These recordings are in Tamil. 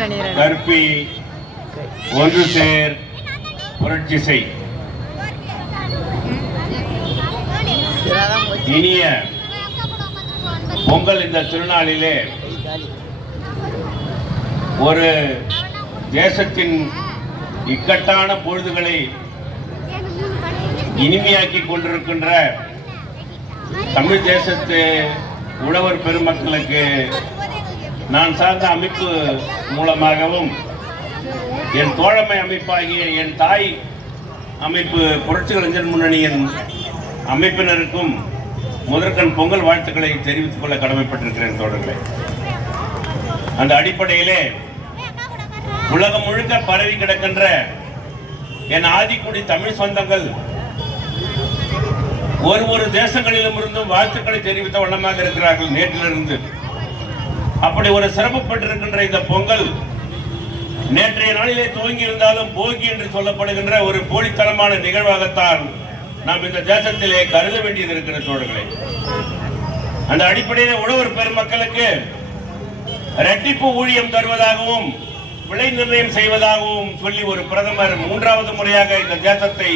கற்பி ஒன்று சேர் புரட்சி செய் இனிய பொங்கல் இந்த திருநாளிலே ஒரு தேசத்தின் இக்கட்டான பொழுதுகளை இனிமையாக்கி கொண்டிருக்கின்ற தமிழ் தேசத்து உழவர் பெருமக்களுக்கு நான் சார்ந்த அமைப்பு மூலமாகவும் என் தோழமை அமைப்பாகிய என் தாய் அமைப்பு புரட்சி கலைஞர் முன்னணியின் அமைப்பினருக்கும் முதற்கண் பொங்கல் வாழ்த்துக்களை தெரிவித்துக் கொள்ள கடமைப்பட்டிருக்கிறேன் தோழர்களே. அந்த அடிப்படையிலே உலகம் முழுக்க பரவி கிடக்கின்ற என் ஆதிக்குடி தமிழ் சொந்தங்கள் ஒரு ஒரு தேசங்களிலும் இருந்தும் வாழ்த்துக்களை தெரிவித்த வண்ணமாக இருக்கிறார்கள் நேற்றிலிருந்து. அப்படி ஒரு சிரமப்பட்டிருக்கின்ற இந்த பொங்கல் நேற்றைய நாளிலே துவங்கி இருந்தாலும் போகி என்று சொல்லப்படுகின்ற ஒரு போலித்தனமான நிகழ்வாகத்தான் நாம் இந்த தேசத்திலே கருத வேண்டியது இருக்கிற தோழர்களே. அந்த அடிப்படையில் உழவர் பெருமக்களுக்கு இரட்டிப்பு ஊழியம் தருவதாகவும் விலை நிர்ணயம் செய்வதாகவும் சொல்லி ஒரு பிரதமர் மூன்றாவது முறையாக இந்த தேசத்தை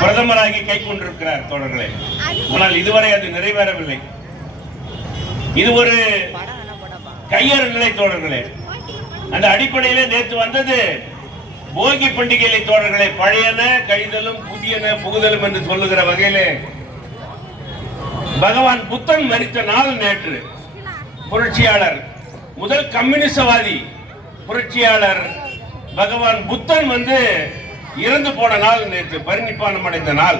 பிரதமராகி கை கொண்டிருக்கிறார் தோழர்களே. ஆனால் இதுவரை அது நிறைவேறவில்லை. இது ஒரு படம் கையறு நிலை தோழர்களே. அந்த அடிப்படையிலே நேற்று வந்தது போகி பண்டிகையிலே தோழர்களே பழையன கழிதலும் புதியன புகுதலும் என்று சொல்லுகிற வகையிலே பகவான் புத்தன் மரித்த நாள் நேற்று. புரட்சியாளர் முதல் கம்யூனிசவாதி புரட்சியாளர் பகவான் புத்தன் வந்து இறந்து போன நாள் நேற்று பரிணிப்பானம் அடைந்த நாள்.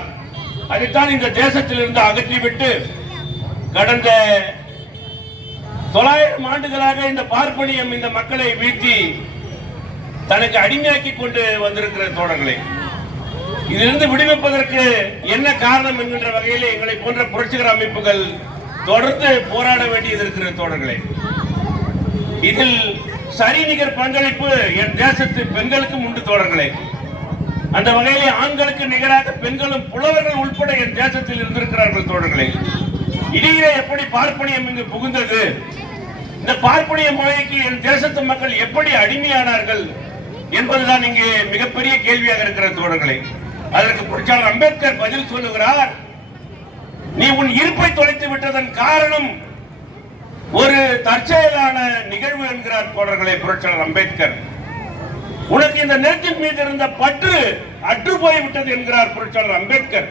அதைத்தான் இந்த தேசத்திலிருந்து அகற்றிவிட்டு கடந்த தொள்ளாயிரம் ஆண்டுகளாக இந்த பார்ப்பனியம் இந்த மக்களை வீழ்த்தி தனக்கு அடிமையாக்கி கொண்டு வந்திருக்கிற தோழர்களே இதிலிருந்து விடுவிப்பதற்கு என்ன காரணம் என்கின்ற வகையில் எங்களை போன்ற புரட்சிகர அமைப்புகள் தொடர்ந்து போராட வேண்டியது இருக்கிற தோழர்களே. இதில் சரிநிகர் பங்களிப்பு என் தேசத்து பெண்களுக்கும் உண்டு தோழர்களே. அந்த வகையிலே ஆண்களுக்கு நிகராக பெண்களும் புலவர்கள் உட்பட என் தேசத்தில் இருந்திருக்கிறார்கள் தோழர்களே. இடையிலே எப்படி பார்ப்பனியம் இங்கு புகுந்தது? இந்த பார்ப்பனிய மொழிக்கு என் தேசத்து மக்கள் எப்படி அடிமையானார்கள் என்பதுதான் இங்கே மிகப்பெரிய கேள்வியாக இருக்கிற தோழர்களை. அதற்கு புரட்சியாளர் அம்பேத்கர் பதில் சொல்லுகிறார். நீ உன் இருப்பை தொலைத்து விட்டதன் காரணம் ஒரு தற்செயலான நிகழ்வு என்கிறார் தோழர்களை புரட்சியாளர் அம்பேத்கர். உனக்கு இந்த நிலத்தின் மீது இருந்த பற்று அற்று போய்விட்டது என்கிறார் புரட்சியாளர் அம்பேத்கர்.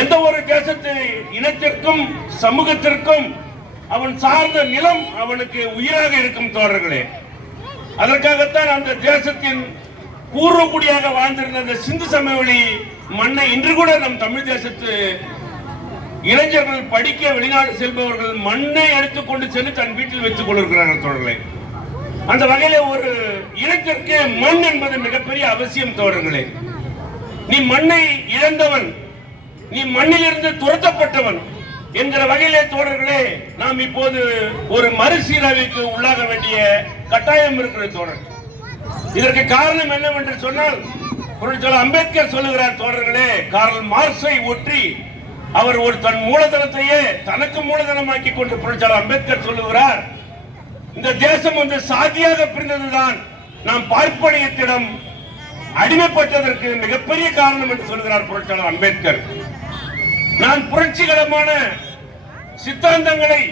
எந்த ஒரு தேசத்து இனத்திற்கும் சமூகத்திற்கும் அவன் சார்ந்த நிலம் அவனுக்கு உயிராக இருக்கும் தோழர்களே. அதற்காகத்தான் அந்த தேசத்தின் பூர்வக்குடியாக வாழ்ந்திருந்த அந்த சிந்து சமவெளி மண்ணை இன்று கூட நம் தமிழ் தேசத்து இளைஞர்கள் படிக்க வெளிநாடு செல்பவர்கள் மண்ணை எடுத்துக்கொண்டு சென்று தன் வீட்டில் வைத்துக் கொண்டிருக்கிறார்கள் தோழர்களே. அந்த வகையில ஒரு இனத்திற்கு மண் என்பது மிகப்பெரிய அவசியம் தோழர்களே. நீ மண்ணை இழந்தவன் நீ மண்ணிலிருந்து துரத்தப்பட்டவன் என்கிற வகையிலே தோழர்களே நாம் இப்போது ஒரு மறுசீரமைக்கு உள்ளாக வேண்டிய கட்டாயம் இருக்கிற தோழர். இதற்கு காரணம் என்னவென்று சொன்னால் புரட்சியாளர் அம்பேத்கர் சொல்லுகிறார் தோழர்களே கார்ல் மார்க்ஸை ஒற்றி அவர் ஒரு தன் மூலதனத்தையே தனக்கு மூலதனமாக்கி கொண்டு புரட்சியாளர் அம்பேத்கர் சொல்லுகிறார். இந்த தேசம் வந்து சாதியாக பிரிந்ததுதான் நாம் பார்ப்பனியத்திடம் அடிமைப்பட்டதற்கு மிகப்பெரிய காரணம் என்று சொல்கிறார் புரட்சியாளர் அம்பேத்கர். நான் புரட்சிகரமான சித்தாந்தங்களை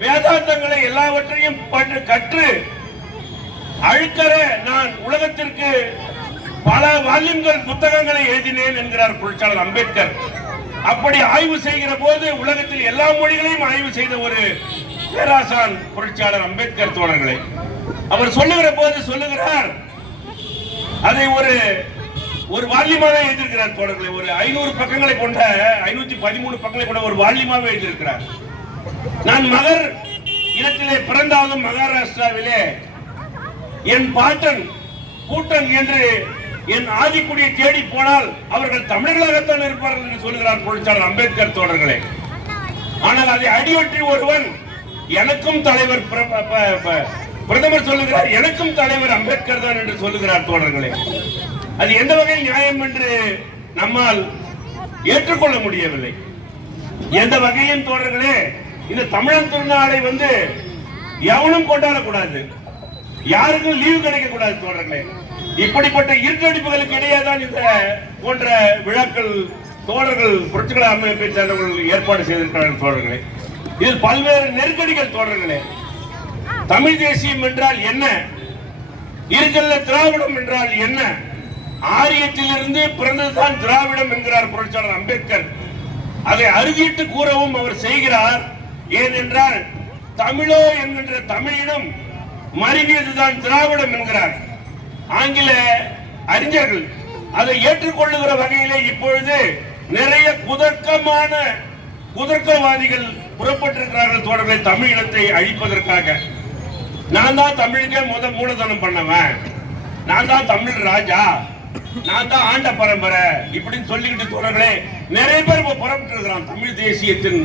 வேதாந்தங்களை எல்லாவற்றையும் பற்று கற்று அழுக்கற நான் உலகத்திற்கு பல வால்யூம்கள் புத்தகங்களை எழுதினேன் என்கிறார் புரட்சியாளர் அம்பேத்கர். அப்படி ஆய்வு செய்கிற போது உலகத்தில் எல்லா மொழிகளையும் ஆய்வு செய்த ஒரு பேராசான் புரட்சியாளர் அம்பேத்கர் தோழர்களே அவர் சொல்லுகிற போது சொல்லுகிறார் அதை ஒரு ஒரு வால்யமாக எழுதியிருக்கிறார் தோழர்களை. ஒரு ஐநூறு பக்கங்களை கொண்ட ஐநூத்தி பதிமூணு பக்கங்களை கொண்ட ஒரு வால்யமாக எழுதியிருக்கிறார். நான் மகர் இனத்திலே பிறந்தாலும் மகாராஷ்டிராவிலே என் பாட்டன் கூட்டன் என்று என் ஆதிக்குடியை தேடி போனால் அவர்கள் தமிழர்களாகத்தான் இருப்பார்கள் என்று சொல்கிறார் பொழிச்சாளர் அம்பேத்கர் தோழர்களே. ஆனால் அதை அடியொற்றி ஒருவன் எனக்கும் தலைவர் பிரதமர் சொல்லுகிறார் எனக்கும் தலைவர் அம்பேத்கர் தான் என்று சொல்லுகிறார் தோழர்களே. அது எந்த வகையில் நியாயம் என்று நம்மால் ஏற்றுக்கொள்ள முடியவில்லை. எந்த வகையிலும் தோழர்களே இந்த தமிழன் திருநாளை வந்து எவனும் கொண்டாடக்கூடாது. யாருக்கும் லீவு கிடைக்க கூடாது தோழர்களே. இப்படிப்பட்ட இருட்டடிப்புகளுக்கு இடையே தான் இந்த போன்ற விழாக்கள் தோழர்கள் புரட்சிகள அமைப்பை சேர்ந்தவர்கள் ஏற்பாடு செய்திருக்கிறார்கள் தோழர்களே. இதில் பல்வேறு நெருக்கடிகள் தோழர்களே. தமிழ் தேசியம் என்றால் என்ன? இருக்கல்ல திராவிடம் என்றால் என்ன? ஆரியத்திலிருந்து பிறந்ததுதான் திராவிடம் என்கிறார் புரட்சியாளர் அம்பேத்கர். அதை அறுதிட்டு கூறவும் அவர் செய்கிறார். ஏனென்றால் தமிழோ என்கின்ற தமிழினம் மருவியதுதான் திராவிடம் என்கிறார். ஆங்கில அறிஞர்கள் அதை ஏற்றுக்கொள்ளுகிற வகையிலே இப்பொழுது நிறைய குதர்க்கமான குதர்க்கவாதிகள் புறப்பட்டிருக்கிறார்கள் தோழர்களை தமிழ் இனத்தை அழிப்பதற்காக. நான் தான் தமிழுக்கே முத மூலதனம் பண்ணவன். நான் தான் தமிழ் ராஜா. நான் தான் ஆண்ட பரம்பரை. இப்படின்னு சொல்லிக்கிட்டு தோழர்களே நிறைய பேர் இப்போ புறப்பட்டு இருக்கிறான் தமிழ் தேசியத்தின்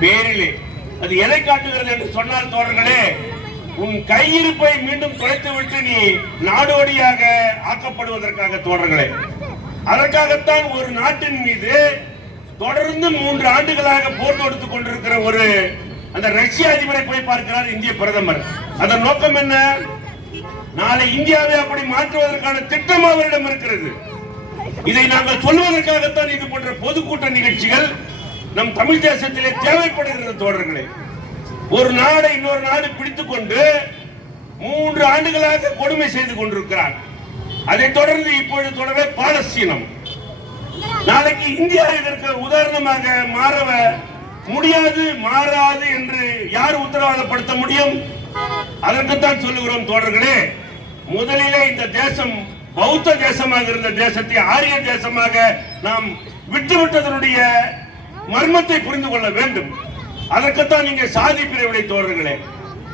பேரிலே. அது எதை காட்டுகிறது என்று சொன்னால் தோழர்களே உன் கையிருப்பை மீண்டும் குறைத்து விட்டு நீ நாடோடியாக ஆக்கப்படுவதற்காக தோழர்களே. அதற்காகத்தான் ஒரு நாட்டின் மீது தொடர்ந்து மூன்று ஆண்டுகளாக போர் தொடுத்துக் கொண்டிருக்கிற ஒரு அந்த ரஷ்ய அதிபரை போய் பார்க்கிறார் இந்திய பிரதமர். அதன் நோக்கம் என்ன? நாளை இந்தியாவை அப்படி மாற்றுவதற்கான திட்டம் அவரிடம் இருக்கிறது. இதை நாங்கள் சொல்வதற்காகத்தான் இது போன்ற பொதுக்கூட்ட நிகழ்ச்சிகள் நம் தமிழ் தேசத்திலே தேவைப்படுகிறது தோழர்களே. ஒரு நாடை இன்னொரு நாடு பிடித்துக் கொண்டு மூன்று ஆண்டுகளாக கொடுமை செய்து கொண்டிருக்கிறார். அதைத் தொடர்ந்து இப்பொழுது தொடர பாலஸ்தீனம். நாளைக்கு இந்தியா இதற்கு உதாரணமாக மாறவ முடியாது மாறாது என்று யார் உத்தரவாதப்படுத்த முடியும்? அதற்குத்தான் சொல்லுகிறோம் தோழர்களே. முதலிலே இந்த தேசம் பௌத்த தேசமாக இருந்த தேசத்தை ஆரிய தேசமாக நாம் விட்டுவிட்டதனுடைய மர்மத்தை புரிந்து கொள்ள வேண்டும். அதற்குத்தான் நீங்க சாதி பிரிவினை தோழர்களே.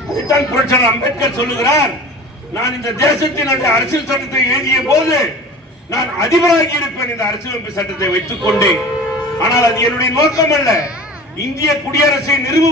அதைத்தான் புரட்சியாளர் அம்பேத்கர் சொல்லுகிறார். நான் இந்த தேசத்தின் அரசியல் சட்டத்தை எழுதிய போது நான் அதிபராகி இருப்பேன் இந்த அரசியலமைப்பு சட்டத்தை வைத்துக் கொண்டேன் ஆனால் அது என்னுடைய நோக்கம் அல்ல இந்திய குடியரசை நிறுவ